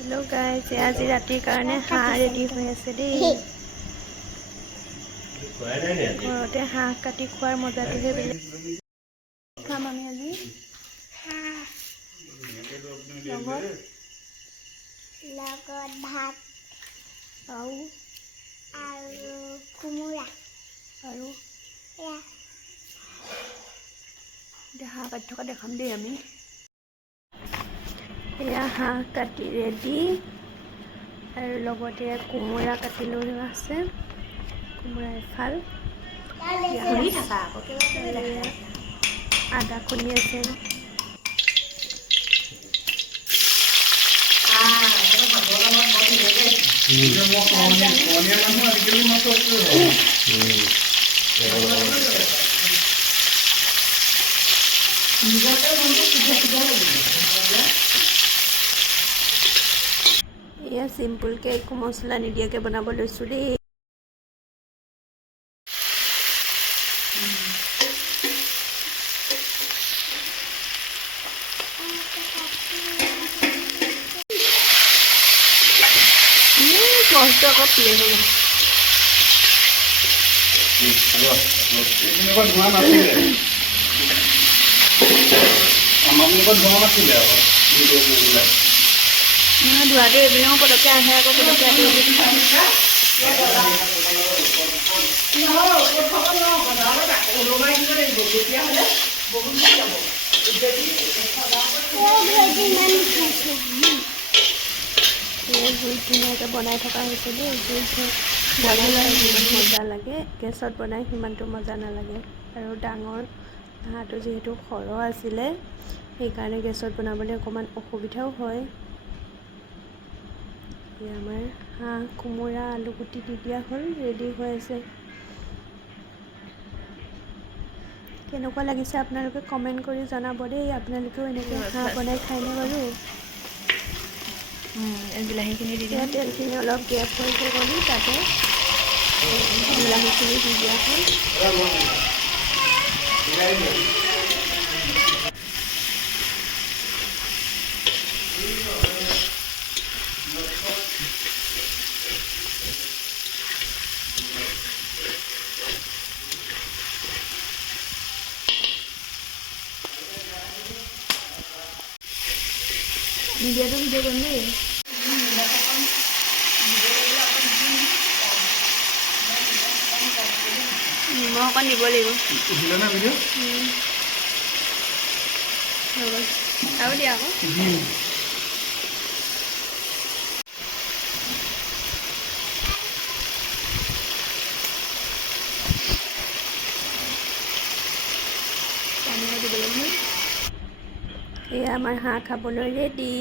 Hello guys, आज रातिर कारण हाঁহ ready হৈ আছে দেই। ঘৰতে হাঁহ কাটি খোৱাৰ মজাটোহে বেলেগ। খাম আমি আজি লগত ভাত আৰু কোমোৰা আৰু হাঁহ কাটি থকা দেখাম দেই আমি। এয়া হাঁহ কাটি ৰেডি আৰু লগতে কোমোৰা কাটি লৈ আছে। কোমোৰা এফাল আদা খুন্দি আছে। এয়া চিম্পুলকে একো মছলা নিদিয়াকে বনাব লৈছোঁ দেই। কষ্ট আকৌ প্লে হৈ গ'ল। ধোৱাটো এইপিনেও পটককৈ আহে, আকৌ পটককৈ আহে। জুইত ধুনীয়াকৈ বনাই থকা হৈছে দেই। জুইত বনালে যিমান মজা লাগে, গেছত বনাই সিমানটো মজা নালাগে। আৰু ডাঙৰ হাঁহটো যিহেতু সৰহ আছিলে, সেইকাৰণে গেছত বনাবলৈ অকণমান অসুবিধাও হয়। এতিয়া আমাৰ হাঁহ, কোমোৰা, আলু গুটি দি দিয়া হ'ল, ৰেডি হৈ আছে। কেনেকুৱা লাগিছে আপোনালোকে কমেণ্ট কৰি জনাব দেই। আপোনালোকেও এনেকৈ হাঁহ বনাই খায়নে বাৰু? বিলাহীখিনি দি দিয়া। তেলখিনি অলপ গেছ হৈছে গ'লি, তাতে বিলাহীখিনি দি দিয়া হ'ল। মিডিয়াটো ভিডিঅ' কৰিম দেই। নিমখ অকণ দিব লাগিব। আৰু দিয়া আকৌ। পানী দিব লাগিব। এয়া আমাৰ হাঁহ খাবলৈ ৰেডি।